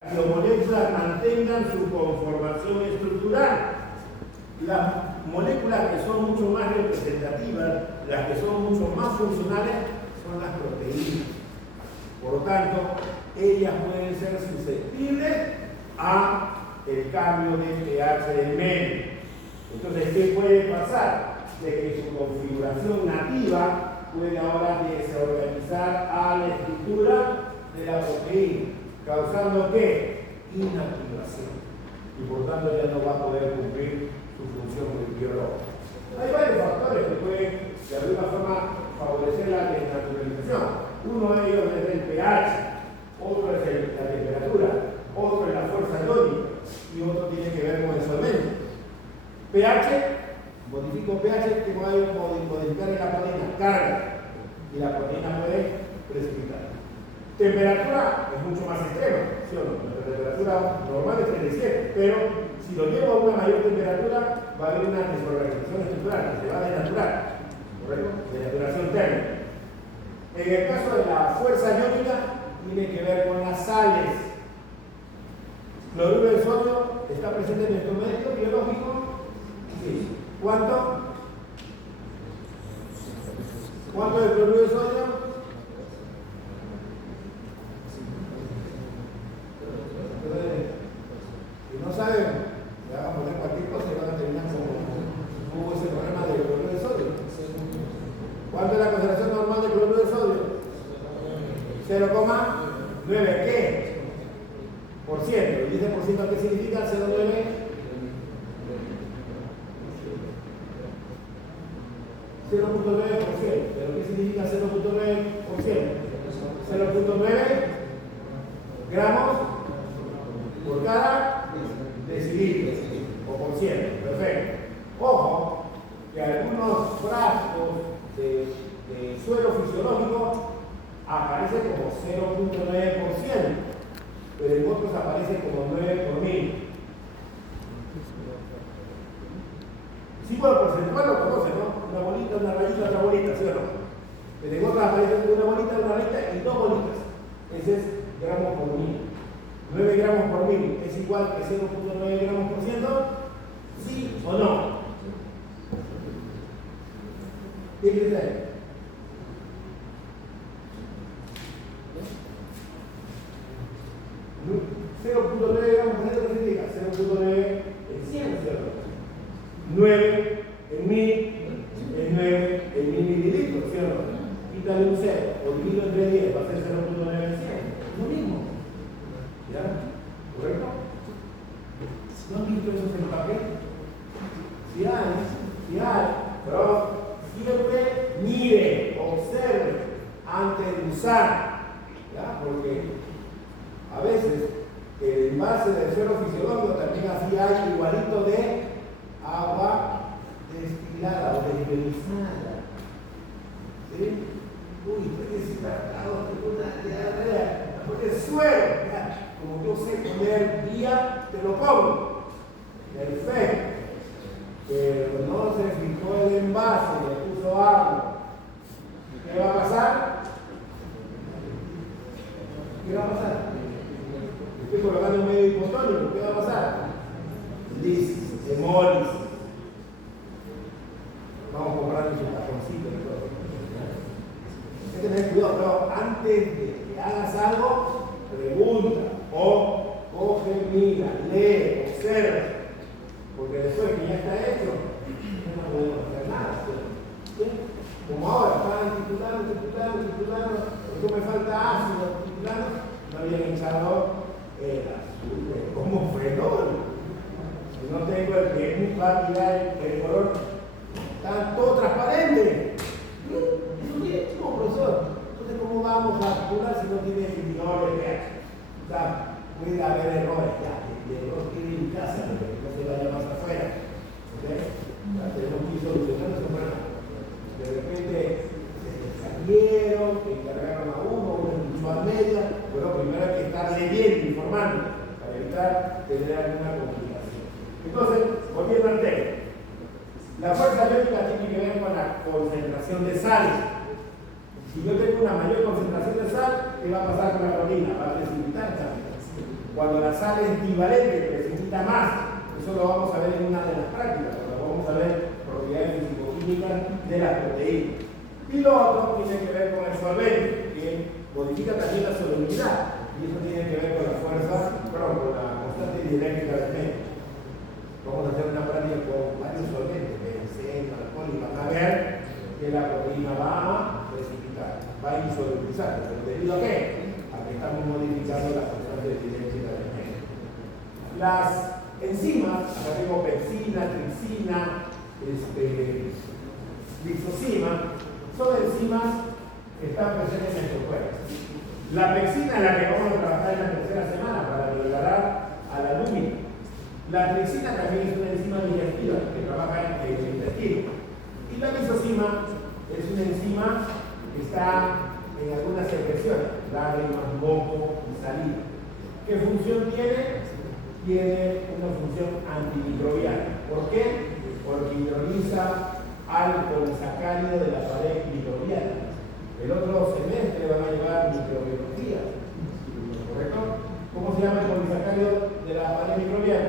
que las moléculas mantengan su conformación estructural. Las moléculas que son mucho más representativas, las que son mucho más funcionales, son las proteínas. Por lo tanto, ellas pueden ser susceptibles a el cambio de pH del medio. Entonces, ¿qué puede pasar? De que su configuración nativa puede ahora desorganizar a la estructura de la proteína, causando ¿qué? Inactivación. Y por tanto ya no va a poder cumplir su función biológica. Hay varios factores que pueden de alguna forma favorecer la desnaturalización. Uno de ellos es el pH, otro es la temperatura, otro es la fuerza iónica y otro tiene que ver con el solvente. pH, modifico pH que voy a modificar en la proteína, carga, y la proteína puede precipitar. Temperatura es mucho más extrema, ¿sí o no? La temperatura normal es 37, pero si lo llevo a una mayor temperatura va a haber una desorganización estructural, se va a denaturar, ¿correcto? Denaturación térmica. En el caso de la fuerza iónica, tiene que ver con las sales. Cloruro de sodio está presente en nuestro medio biológico. Sí. ¿Cuánto? ¿Cuánto de cloruro de sodio? Si no saben, le van a poner cualquier cosa y van a terminar como ese problema de cloruro de sodio. ¿Cuánto es la concentración normal de cloruro de sodio? 0,9 ¿qué? Por ciento. ¿Y 10% qué significa? 0,9. ¿Pero qué significa 0,9%? 0,9 gramos por cada decilitro o por ciento. Perfecto. Ojo, que algunos frascos de suelo fisiológico aparece como 0,9%, pero en otros aparece como 9 por mil. Sí, bueno, porcentual lo conoce, ¿no? Una bolita, una rayita, otra bolita, ¿sí o no? Pero en otras aparece una bolita y dos bolitas. Ese es gramos por mil. 9 gramos por mil es igual que 0,9 gramos por ciento. ¿Sí o no? ¿Qué quiere decir? 0,9 gramos por ciento significa 0,9 en 100, ¿cierto? 9 en 1000 es 9 en 1000 mililitros, ¿cierto? Quítale un 0 o dividido entre 10 va a ser 0,9 en 100. Es lo mismo. ¿Ya? ¿Correcto? ¿No han visto eso en el papel? Si hay, pero siempre mire, observe antes de usar, ¿ya? Porque a veces el envase del suelo fisiológico también así hay igualito de agua destilada o desmenuzada. ¿Sí? Uy, estoy deshidratado, tengo una diarrea. Porque es suelo. Como yo sé poner guía, te lo pongo. Perfecto. Pero no se fijó el envase, le puso agua. ¿Qué va a pasar? ¿Qué va a pasar? Estoy colocando un medio hipotónico. ¿Qué va a pasar? Lisis, hemólisis. Vamos a comprar su cajoncito y todo. Hay que tener cuidado, pero antes de que hagas algo, pregunta o coge, mira, lee, observa. Porque después que ya está hecho, no podemos hacer nada. ¿Sí? Como ahora, estaban titulando, porque me falta ácido, titulando, no habían echado el azul como fenol. Si no tengo el que es muy fácil, el color está todo transparente. Eso tiene, como profesor. Entonces, ¿cómo vamos a calcular si no tiene indicador de pH? O sea, puede haber errores ya. El error tiene en casa, pero no se vaya más afuera. ¿Okay? Ya tenemos que ir solucionando ese problema. De repente se salieron, que encargaron a uno escuchó a media. Bueno, primero hay que estar leyendo, informando, para evitar tener alguna complicación. Entonces, volviendo al tema. La fuerza iónica tiene que ver con la concentración de sales. Si yo tengo una mayor concentración de sal, ¿qué va a pasar con la proteína? Va a precipitar también. Cuando la sal es divalente, precipita más. Eso lo vamos a ver en una de las prácticas, cuando vamos a ver propiedades físico-químicas de las proteínas. Y lo otro tiene que ver con el solvente, que modifica también la solubilidad. Y eso tiene que ver con la fuerza, perdón, con la constante dialéctrica del medio. Vamos a hacer una práctica con varios solventes, benceno, alcohol, y van a ver que la proteína va a precipitar, va a insolubilizar. ¿Pero debido a qué? A que estamos modificando la constante dialéctrica del medio. Las enzimas, acá tengo pepsina, tripsina, lixosima, son enzimas que están presentes en tu cuerpo. La pepsina es la que vamos a trabajar en la tercera semana para declarar a la lúmina. La tripsina también es una enzima digestiva que trabaja en el intestino. Y la lixosima es una enzima que está en algunas secreciones, lágrimas, moco y saliva. ¿Qué función tiene? Tiene una función antimicrobiana. ¿Por qué? Porque hidroliza al polisacárido de la pared microbiana. El otro semestre van a llevar microbiología, ¿correcto? ¿Cómo se llama el polisacárido de la pared microbiana?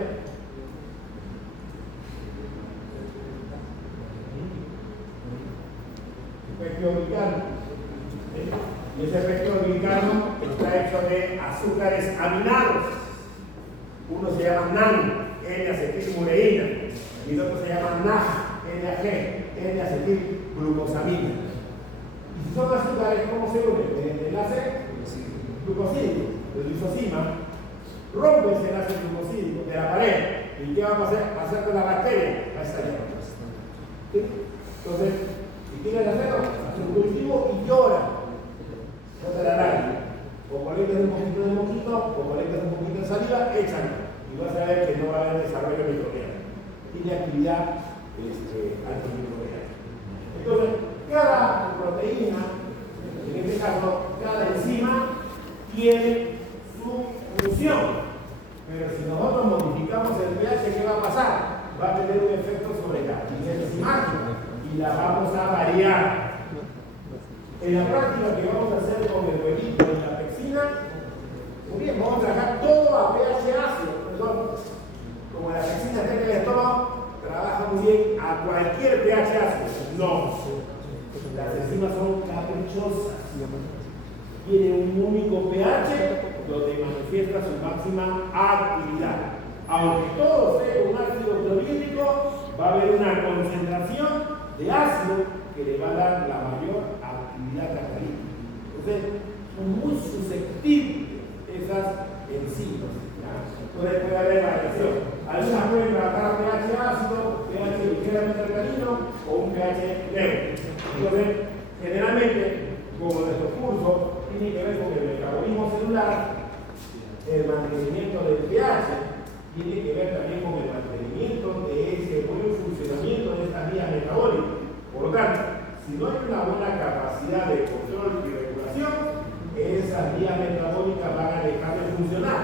Pectoglicano. Y ese pectoglicano está hecho de azúcares aminados. Uno se llama NAN, N-acetilmureína, y el otro se llama NAG, NAG, N-acetilglucosamina. Y si son azúcares, ¿cómo se unen? Mediante enlace glucosídico. El lisosima rompe ese enlace glucosídico de la pared. ¿Y qué va a hacer con la bacteria? Va a estallar. ¿Sí? Entonces, si quieren hacerlo, hace un cultivo y llora. No te la lágrima. O colectas un poquito de moquito, o colectas un poquito de saliva, échalo. Y vas a ver que no va a haber desarrollo microbiano. Tiene actividad antimicrobiana. Entonces, cada proteína, en este caso, cada enzima, tiene su función. Pero si nosotros modificamos el pH, ¿qué va a pasar? Va a tener un efecto sobre la actividad enzimática y la vamos a variar. En la práctica que vamos a hacer con el huevito y la pepsina, muy bien, vamos a trabajar todo a pH ácido. Perdón, como la pepsina está en el estómago, trabaja muy bien a cualquier pH ácido. No, las enzimas son caprichosas. Tiene un único pH donde manifiesta su máxima actividad. Aunque todo sea un ácido clorhídrico, va a haber una concentración de ácido que le va a dar la mayor actividad catalítica. Entonces, son muy susceptibles esas enzimas. Puede haber variación. Algunas pueden trabajar a pH ácido, pH ligeramente alcalino o un pH neutro. Entonces, generalmente, como nuestro curso tiene que ver con el metabolismo celular, el mantenimiento del pH tiene que ver también con el mantenimiento de ese buen funcionamiento de estas vías metabólicas. Por lo tanto, si no hay una buena capacidad de control y regulación, esas vías metabólicas van a dejar de funcionar.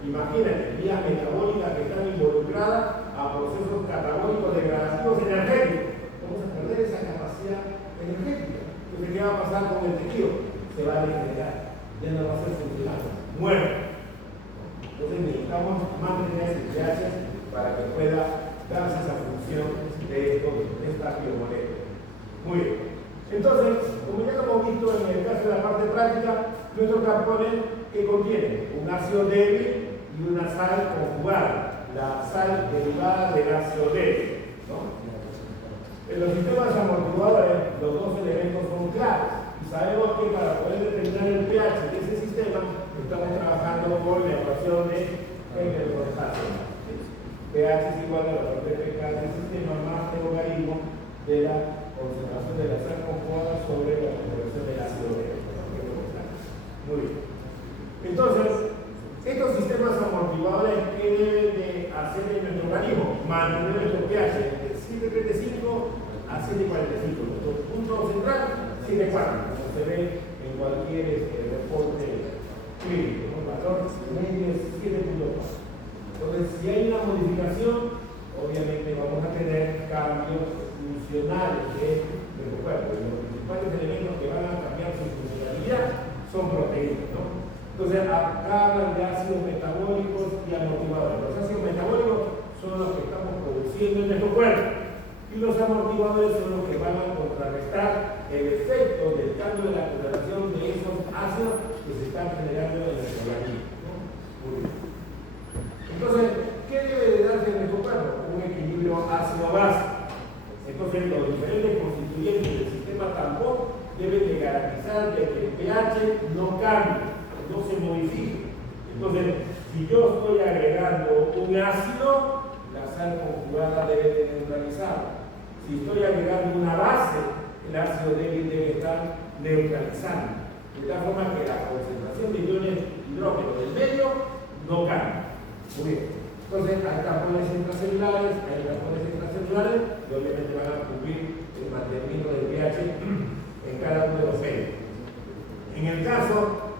Imagínate, vías metabólicas que están involucradas a procesos catabólicos degradativos energéticos. Vamos a perder esa capacidad energética. Entonces, ¿qué va a pasar con el tejido? Se va a degenerar, ya no va a ser funcional, muere. Entonces necesitamos mantener el pH para que pueda darse esa función de esta biomolécula. Muy bien. Entonces, como ya lo hemos visto en el caso de la parte práctica, nuestro componente que contiene un ácido débil y una sal conjugada, la sal derivada del ácido débil, ¿no? En los sistemas amortiguadores, los dos elementos son claves. Y sabemos que para poder determinar el pH de ese sistema, estamos trabajando con la ecuación de Henkel-Rosati. pH es igual a la parte pK del sistema más el logaritmo de la concentración de la sal conjugada sobre la concentración del ácido débil. Muy bien. Entonces, estos sistemas amortiguadores, ¿qué deben de hacer en nuestro organismo? Mantener nuestro pH de 7.35 a 7.45. Nuestro punto central, 7.4, como se ve en cualquier reporte clínico. El valor medio es 7.4. Entonces, si hay una modificación, obviamente vamos a tener cambios funcionales de nuestro cuerpo. Y los principales elementos que van a cambiar su funcionalidad son proteínas, ¿no? Entonces, acá hablan de ácido metabólico cuerpo. Y los amortiguadores son los que van a contrarrestar el efecto del cambio de la concentración de esos ácidos que se están generando en el organismo, ¿no? Muy bien. Entonces, ¿qué debe de darse en nuestro cuerpo? Un equilibrio ácido-base. Entonces, los diferentes constituyentes del sistema tampón deben de garantizar de que el pH no cambie, no se modifique. Entonces, si yo estoy agregando un ácido, la sal conjugada debe de neutralizar. Si estoy agregando una base, el ácido débil debe estar neutralizando. De tal forma que la concentración de iones hidrógeno del medio no cambie. Muy bien. Entonces, hay tampones intracelulares, y obviamente van a cumplir el mantenimiento del pH en cada uno de los medios. En el caso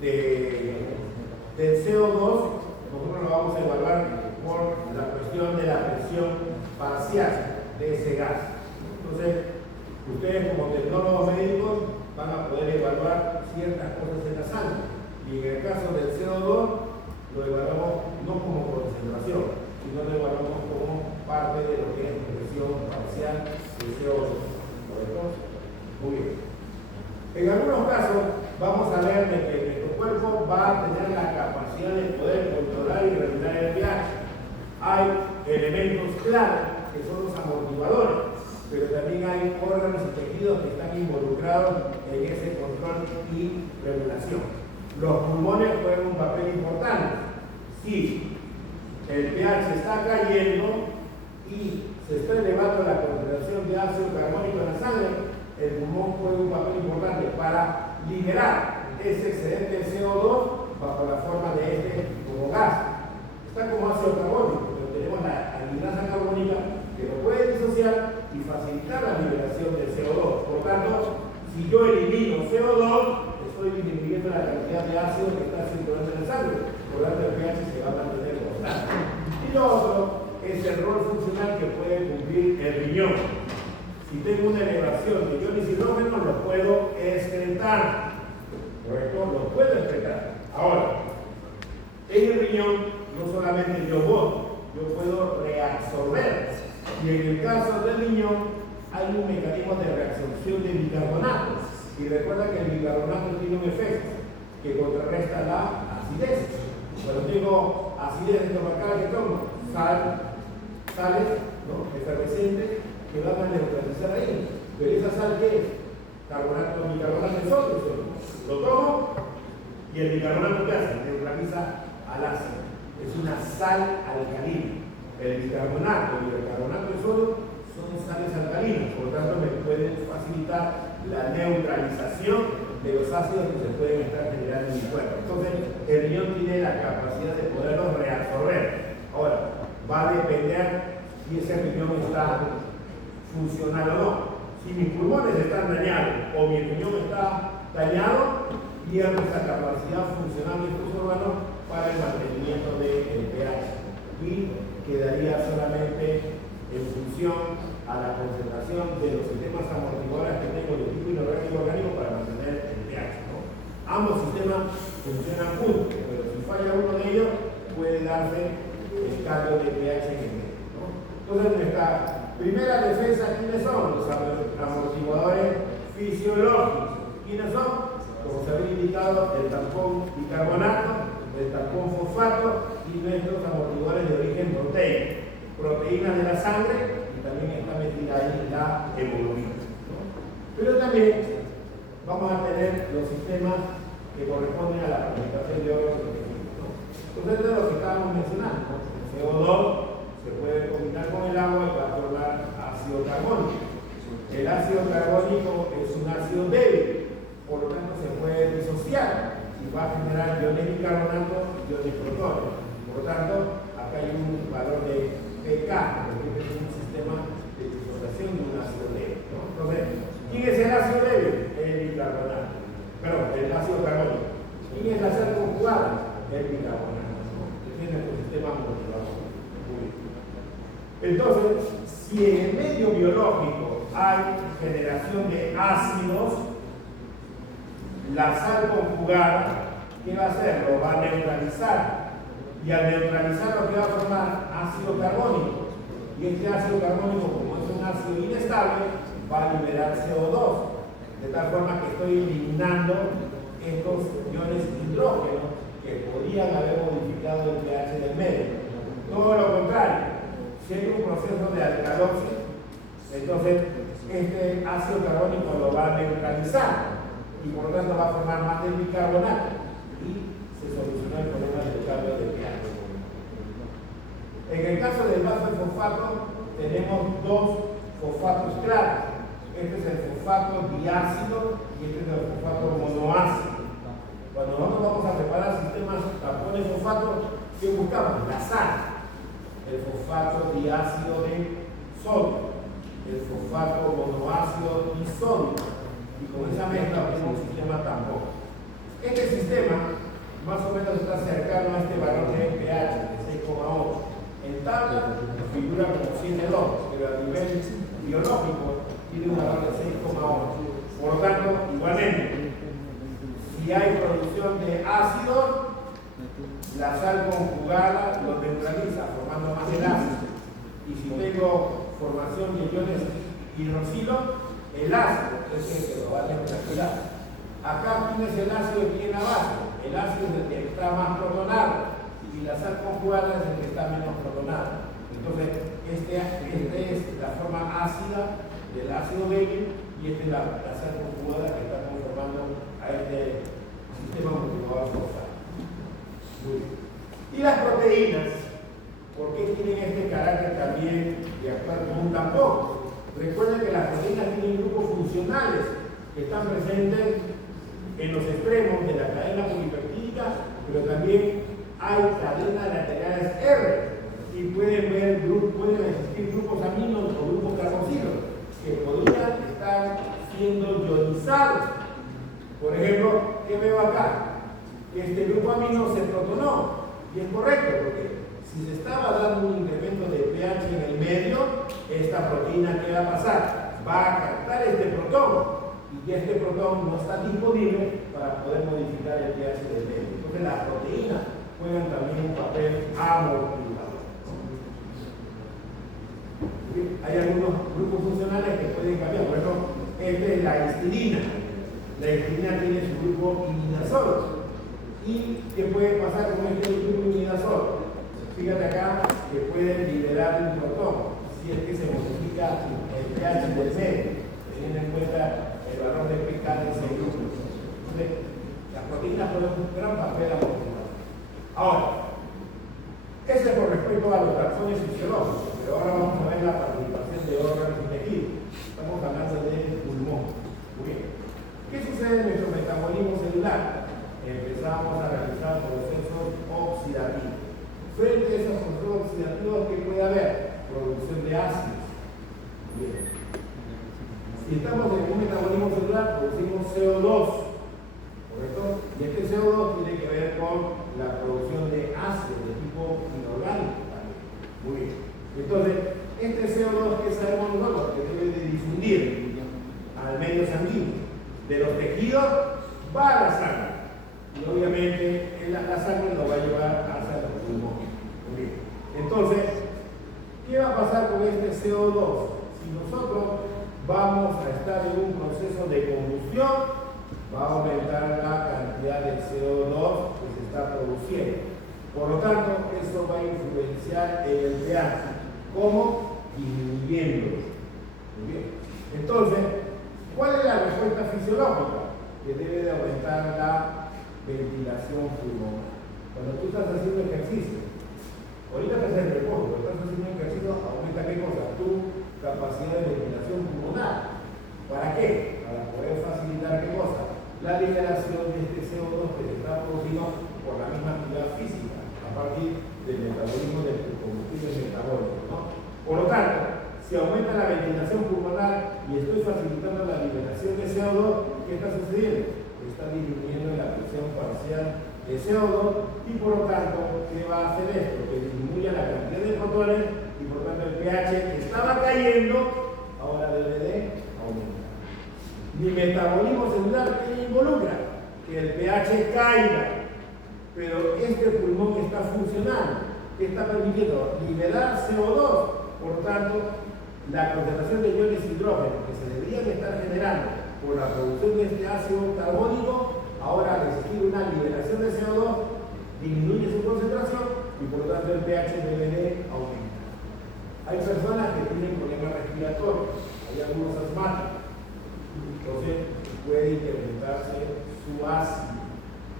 del CO2, nosotros lo vamos a evaluar por la cuestión de la presión parcial de ese gas. Entonces, ustedes como tecnólogos médicos van a poder evaluar ciertas cosas en la sangre. Y en el caso del CO2, lo evaluamos no como concentración, sino lo evaluamos como parte de lo que es presión parcial del CO2. ¿Correcto? Muy bien. En algunos casos, vamos a ver de que nuestro cuerpo va a tener la capacidad de poder controlar y regular el pH. Hay elementos clave que son los amortiguadores, pero también hay órganos y tejidos que están involucrados en ese control y regulación. Los pulmones juegan un papel importante. Si el pH está cayendo y se está elevando la concentración de ácido carbónico en la sangre, el pulmón juega un papel importante para liberar ese excedente de CO2 bajo la forma de este como gas. Está como ácido carbónico, pero tenemos la anhidrasa carbónica que lo puede disociar y facilitar la liberación de CO2. Por tanto, si yo elimino CO2, estoy disminuyendo la cantidad de ácido que está circulando en la sangre. Por lo tanto, el pH se va a mantener constante. Y lo otro es el rol funcional que puede cumplir el riñón. Si tengo una elevación de iones hidrógeno, lo puedo excretar. ¿Correcto? Lo puedo excretar. Ahora, en el riñón no solamente yo voto, yo puedo reabsorber. Y en el caso del riñón, hay un mecanismo de reabsorción de bicarbonato. Y recuerda que el bicarbonato tiene un efecto que contrarresta la acidez. Cuando tengo acidez estomacal, que tomo sales, ¿no?, efervescentes que van a neutralizar ahí. Pero esa sal, ¿qué es? Carbonato, bicarbonato de sodio. Lo tomo y el bicarbonato, ¿qué hace? Neutraliza al ácido. Es una sal alcalina. El bicarbonato y el carbonato de sodio son sales alcalinas, por lo tanto me pueden facilitar la neutralización de los ácidos que se pueden estar generando en mi cuerpo. Entonces, el riñón tiene la capacidad de poderlos reabsorber. Ahora, va a depender si ese riñón está funcional o no. Si mis pulmones están dañados o mi riñón está dañado, pierdo esa capacidad funcional de estos órganos para el mantenimiento del pH. Y quedaría solamente en función a la concentración de los sistemas amortiguadores que tengo de tipo inorgánico orgánico para mantener el pH, ¿no? Ambos sistemas funcionan juntos, pero si falla uno de ellos, puede darse el cambio de pH en el medio, ¿no? Entonces, nuestra primera defensa, ¿quiénes son? Los amortiguadores fisiológicos. ¿Quiénes son? Como se había indicado, el tampón bicarbonato, el tampón fosfato y nuestros amortiguadores de origen proteico. Proteínas de la sangre y también está metida ahí la hemoglobina, ¿no? Pero también vamos a tener los sistemas que corresponden a la fragmentación de órganos y tejidos, ¿no? Entonces, de lo que estábamos mencionando, el CO2 se puede combinar con el agua y va a formar ácido carbónico. El ácido carbónico es un ácido débil, por lo tanto se puede disociar y va a generar iones bicarbonato y iones protones. Por lo tanto, acá hay un valor de pK, porque es un sistema de disociación de un ácido débil, ¿no? Entonces, ¿quién es el ácido débil? El bicarbonato. Perdón, el ácido carbónico. ¿Quién es la sal conjugada? El bicarbonato, ¿no? Ese es nuestro sistema molecular. Entonces, si en el medio biológico hay generación de ácidos, la sal conjugada, ¿qué va a hacer? Lo va a neutralizar. Y al neutralizar, lo que va a formar ácido carbónico. Y este ácido carbónico, como es un ácido inestable, va a liberar CO2. De tal forma que estoy eliminando estos iones hidrógenos que podrían haber modificado el pH del medio. Todo lo contrario, si hay un proceso de alcalosis, entonces este ácido carbónico lo va a neutralizar y por lo tanto va a formar más de bicarbonato y se solucionó el problema del cambio de pH. En el caso del vaso de fosfato tenemos dos fosfatos claros. Este es el fosfato diácido y este es el fosfato monoácido. Cuando nosotros vamos a preparar sistemas tapones fosfato, ¿qué buscamos? La sal. El fosfato diácido de sodio, el fosfato monoácido isódico. Y con esa mezcla tenemos un sistema tampón. Este sistema más o menos está cercano a este valor de pH de 6,8. En tabla figura como 7,2, pero a nivel biológico tiene un valor de 6,8. Por lo tanto, igualmente, si hay producción de ácido, la sal conjugada lo neutraliza, formando más el ácido. Y si tengo formación de iones hidroxilo, el ácido es el que lo va a neutralizar. Acá tienes el ácido que tiene la base. El ácido es el que está más protonado y la sal conjugada es el que está menos protonado. Entonces, este es la forma ácida del ácido débil y esta es la sal conjugada que está conformando a este sistema multipolar fosfato. Y las proteínas, ¿por qué tienen este carácter también de actuar como un tampón? Recuerden que las proteínas tienen grupos funcionales que están presentes en los extremos de la cadena polipeptídica, pero también hay cadenas laterales R y pueden existir grupos aminos o grupos carboxilos que podrían estar siendo ionizados. Por ejemplo, ¿qué veo acá? Este grupo amino se protonó y es correcto porque si se estaba dando un incremento de pH en el medio, esta proteína, ¿qué va a pasar? Va a captar este protón y este protón no está disponible para poder modificar el pH del medio. Entonces las proteínas juegan también un papel amortiguador. Hay algunos grupos funcionales que pueden cambiar. Por ejemplo, esta es la histidina. La histidina tiene su grupo imidazol. ¿Y qué puede pasar con este grupo imidazol? Fíjate acá que pueden liberar un protón si es que se modifica el pH del medio, teniendo en cuenta el valor de pK de ese grupo. Entonces, las proteínas juegan un gran papel amortiguador. Ahora, eso es con respecto a los taxones fisiológicos, pero ahora vamos a ver la participación de órganos y tejidos. Estamos hablando del pulmón. Muy bien. ¿Qué sucede en nuestro metabolismo celular? Empezamos a realizar procesos oxidativos. Frente a esos procesos oxidativos, ¿qué puede haber? Producción de ácidos. Bien. Si estamos en un metabolismo celular, producimos CO2, ¿correcto? Y este CO2 tiene que ver con la producción de ácidos de tipo inorgánico también. Muy bien. Entonces, este CO2 que sabemos nosotros que debe de difundir al medio sanguíneo de los tejidos va a la sangre. Y obviamente la sangre lo va a llevar hacia los pulmones. Muy bien. Entonces, ¿qué va a pasar con este CO2? Si nosotros vamos a estar en un proceso de combustión, va a aumentar la cantidad de CO2 que se está produciendo. Por lo tanto, eso va a influenciar en el pH. ¿Cómo? Disminuyéndolo. Muy bien. Entonces, ¿cuál es la respuesta fisiológica? Que debe de aumentar la ventilación pulmonar. Cuando tú estás haciendo ejercicio, ahorita te haces reposo, pero estás haciendo ejercicio, aumenta ¿qué cosa? Tu capacidad de ventilación pulmonar. ¿Para qué? Para poder facilitar ¿qué cosa? La liberación de este CO2 que se está produciendo por la misma actividad física, a partir del metabolismo del combustible metabólico, ¿no? Por lo tanto, si aumenta la ventilación pulmonar y estoy facilitando la liberación de CO2, ¿qué está sucediendo? Está disminuyendo la presión parcial de CO2 y por lo tanto, ¿qué va a hacer esto? Que disminuya la cantidad de protones y por lo tanto el pH que estaba cayendo ahora debe de aumentar. Mi metabolismo celular, ¿qué involucra? Que el pH caiga, pero este pulmón está funcionando. ¿Qué está permitiendo? Liberar CO2 Por tanto, la concentración de iones hidrógeno que se deberían estar generando por la producción de este ácido carbónico, ahora al existir una liberación de CO2, disminuye su concentración y por lo tanto el pH debe de aumentar. Hay personas que tienen problemas respiratorios, hay algunos asmáticos, entonces puede incrementarse su ácido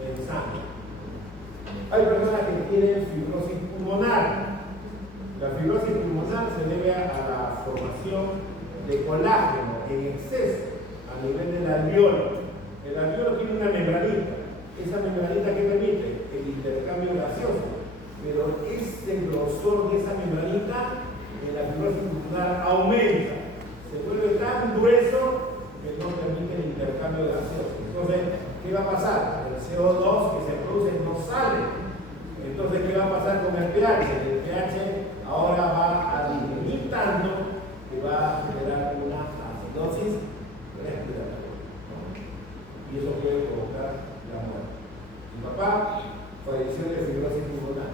en sangre. Hay personas que tienen fibrosis pulmonar. La fibrosis pulmonar se debe a la formación de colágeno en exceso a nivel del alveolo. El alveolo tiene una membranita. Esa membranita que permite el intercambio gaseoso, pero este grosor de esa membranita en la fibrosis pulmonar aumenta. Se vuelve tan grueso que no permite el intercambio gaseoso. Entonces, ¿qué va a pasar? El CO2 que se produce no sale. Entonces, ¿qué va a pasar con el pH? El pH ahora va a disminuir tanto que va a generar una acidosis respiratoria. Y eso puede provocar la muerte. Mi papá falleció de fibrosis pulmonar.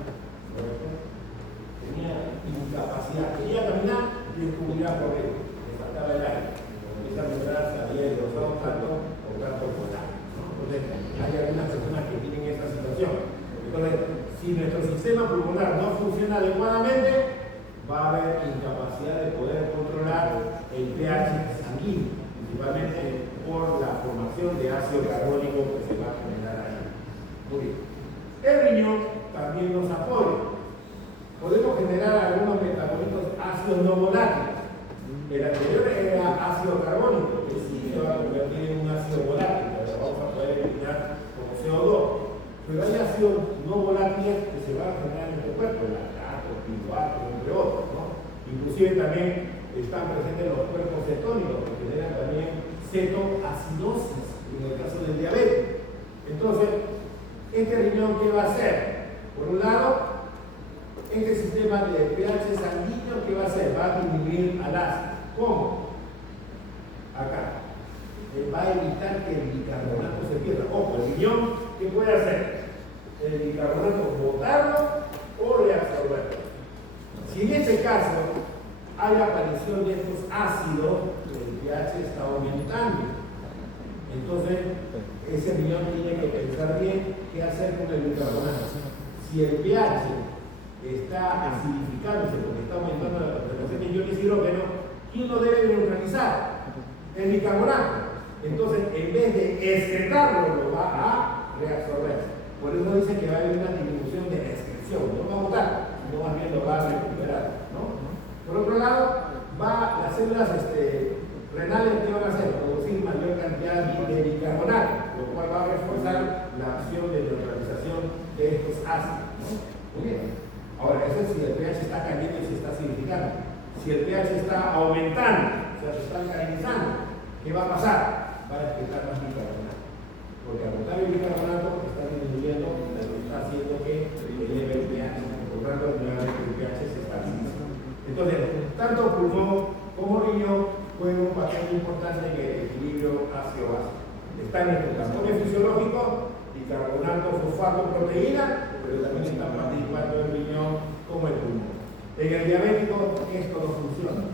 Tenía incapacidad, quería caminar y descubría por él. Le faltaba el aire. Esa membrana se había engrosado tanto por tanto colágeno. Entonces, hay algunas personas que tienen esa situación. Entonces, si nuestro sistema pulmonar no funciona adecuadamente, va a haber incapacidad de poder controlar el pH sanguíneo, principalmente por la formación de ácido carbónico que se va a generar ahí. Muy bien. El riñón también nos apoya. Podemos generar algunos metabolitos ácidos no volátiles. El anterior era ácido carbónico, que sí se va a convertir en un ácido volátil, pero vamos a poder eliminar como CO2. Pero hay ácidos no volátiles que se van a generar en nuestro cuerpo, el lactato, el piruvato, entre otros, ¿no? Inclusive también están presentes los cuerpos cetónicos que generan también cetoacidosis en el caso del diabetes. Entonces, este riñón, ¿qué va a hacer? Por un lado, este sistema de pH sanguíneo, ¿qué va a hacer? Va a disminuir al ácido. ¿Cómo? Acá. Va a evitar que el bicarbonato se pierda. Ojo, el riñón, ¿qué puede hacer? El bicarbonato botarlo o reabsorberlo. Si en este caso hay aparición de estos ácidos, el pH está aumentando. Entonces, ese riñón tiene que pensar bien qué hacer con el bicarbonato. Si el pH está acidificándose porque está aumentando la concentración de iones hidrógeno, ¿quién lo debe neutralizar? El bicarbonato. Entonces, en vez de excretarlo, lo va a reabsorber. Por eso dice que va a haber una disminución de la excreción. No va a botar, sino más bien lo va a recuperar, ¿no? Por otro lado, las células renales, ¿qué van a hacer? Producir mayor cantidad de bicarbonato, lo cual va a reforzar la acción de neutralización de estos ácidos, ¿no? Muy bien. Ahora, eso es si el pH está cayendo y se está acidificando. Si el pH está aumentando, o sea, se está alcalinizando, ¿qué va a pasar? Va a excretar más bicarbonato. Porque al botar el bicarbonato está disminuyendo, pero está haciendo que eleve el pH. Por tanto, nuevamente el pH se está alcalinizando. Entonces, tanto pulmón como riñón juegan un papel importante en el equilibrio ácido-base. Están nuestros campones fisiológicos, bicarbonato, fosfato, proteína, pero también están participando el riñón como el pulmón. En el diabético esto no funciona.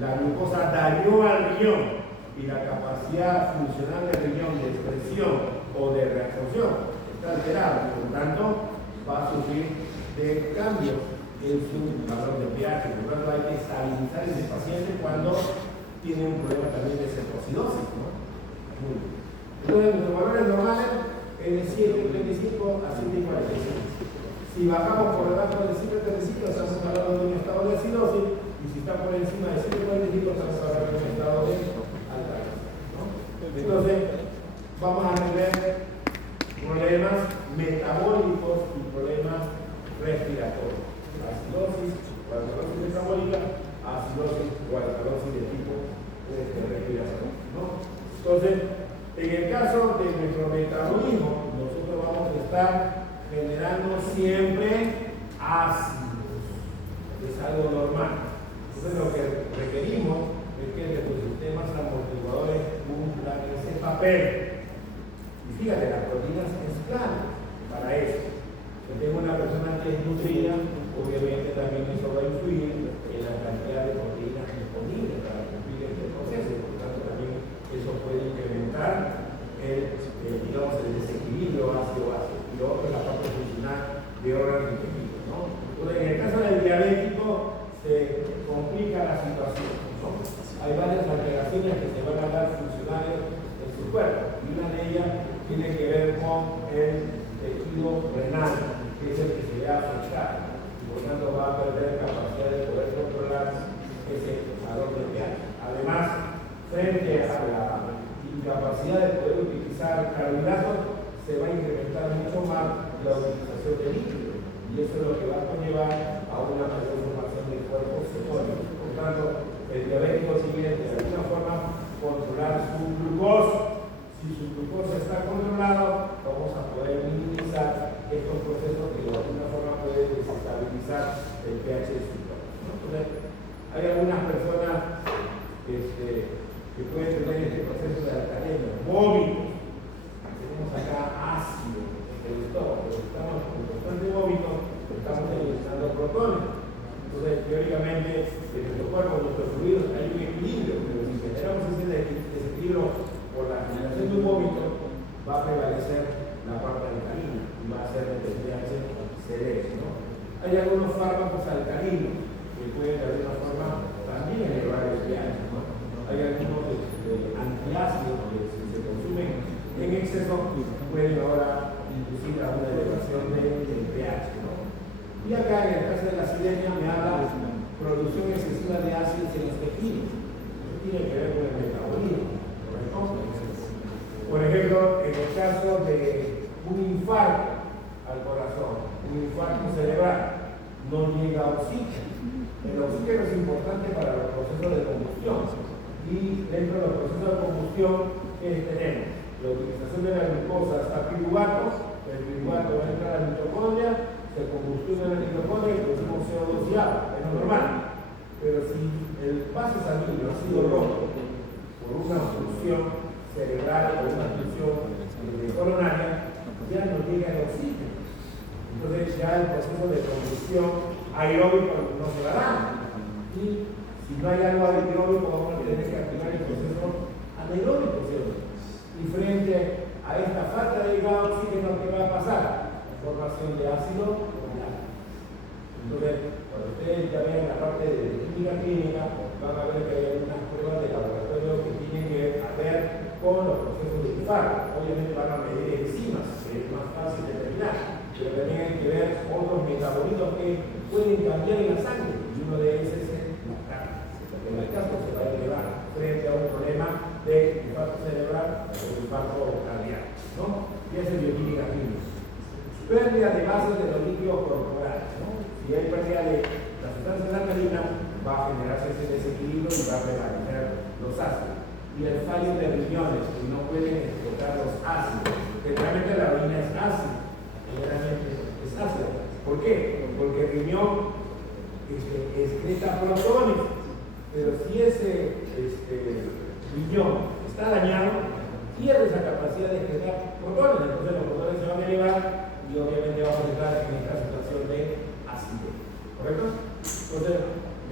La glucosa dañó al riñón y la capacidad funcional del riñón de expresión o de reabsorción está alterada, por lo tanto va a sufrir de cambios en su valor de pH. Por lo tanto hay que estabilizar ese paciente cuando tiene un problema también de cetoacidosis, ¿no? Muy bien. Entonces los valores normales es de 7.35 a 7.45. Si bajamos por debajo de 7.35 estamos hablando de un estado de acidosis, y si está por encima de 7.45 estamos hablando de un estado de alcalización, ¿no? Entonces vamos a tener problemas metabólicos y problemas respiratorios. Acidosis o alcalosis metabólica, acidosis o alcalosis de tipo respiración, ¿no? Entonces, en el caso de nuestro metabolismo, nosotros vamos a estar generando siempre ácidos. Es algo normal. Entonces, lo que requerimos es que nuestros sistemas amortiguadores cumplan ese papel. Y fíjate, las proteínas es clave para eso. Si tengo una persona que es nutrida, obviamente también eso va a influir en la cantidad explico, ¿no? Entonces, en el caso del diabético se complica la situación, ¿no? Hay varias alteraciones que se van a dar funcionales en su cuerpo y una de ellas tiene que ver con el tejido renal, que es el que se ve afectado y por tanto va a perder capacidad de poder controlar ese valor de pH. Además, frente a la incapacidad de poder utilizar carbohidratos, se va a incrementar mucho más la utilización de líquidos y eso es lo que va a conllevar a una mayor formación del cuerpo cetónico. Por tanto, el diabético tiene de alguna forma controlar su glucosa. Si su glucosa está controlado, vamos a poder minimizar estos procesos que de alguna forma pueden desestabilizar el pH de su cuerpo, ¿no? Entonces, hay algunas personas que pueden tener este proceso de alcalemia, vómitos. Tenemos acá ácido en el estómago, pero estamos con constante vómito, estamos eliminando protones. Entonces, teóricamente, en nuestro cuerpo, en nuestros fluidos, hay un equilibrio, pero si generamos ese desequilibrio por la generación de un vómito, va a prevalecer la parte alcalina y va a ser el pH severo, ¿no? Hay algunos fármacos alcalinos que pueden de alguna forma también elevar el pH, ¿no? Hay algunos antiácidos que si se consumen en exceso pueden ahora inducir a una elevación del pH, ¿no? Y acá en el caso de la acidemia me habla producción excesiva de ácidos en los tejidos. Eso tiene que ver con el metabolismo, ¿correcto? Por ejemplo, en el caso de un infarto al corazón, un infarto cerebral, no llega oxígeno. El oxígeno es importante para los procesos de combustión. Y dentro de los procesos de combustión, ¿qué tenemos? La utilización de la glucosa hasta piruvato, el piruvato va a entrar a la mitocondria, se combustiona en la mitocondria y producimos CO2 y agua, es lo normal. Pero si el vaso sanguíneo ha sido roto por una obstrucción cerebral o una obstrucción coronaria, ya no llega el oxígeno. Entonces ya el proceso de combustión aeróbico no se va a dar. Y si no hay algo aeróbico, vamos a tener que activar el proceso anaeróbico, ¿cierto? Y frente a esta falta de oxígeno, ¿qué va a pasar? La formación de ácido foliato. Entonces, cuando ustedes ya vean la parte de química clínica, van a ver que hay algunas pruebas de laboratorio que tienen que ver con los procesos de infarto. Obviamente van a medir enzimas, que es más fácil de determinar, pero también hay que ver otros metabolitos que pueden cambiar en la sangre, y uno de ellos es el lactato. En el caso se va a elevar frente a un problema de infarto cerebral o infarto cardíaco, ¿no? Y esa es bioquímica clínica. Pérdida de bases de los líquidos corporales, ¿no? Si hay pérdida de la sustancia alcalina, va a generarse ese desequilibrio y va a prevalecer los ácidos. Y el fallo de riñones, que no pueden explotar los ácidos. Generalmente la orina es ácida, generalmente es ácida. ¿Por qué? Porque el riñón excreta protones, pero si ese riñón está dañado, pierde esa capacidad de excretar protones, entonces los protones se van a elevar y obviamente vamos a entrar en esta situación de acidez, ¿correcto? Entonces,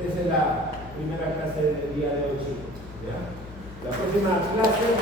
esa es la primera clase del día de hoy, chicos, ¿ya? La próxima clase,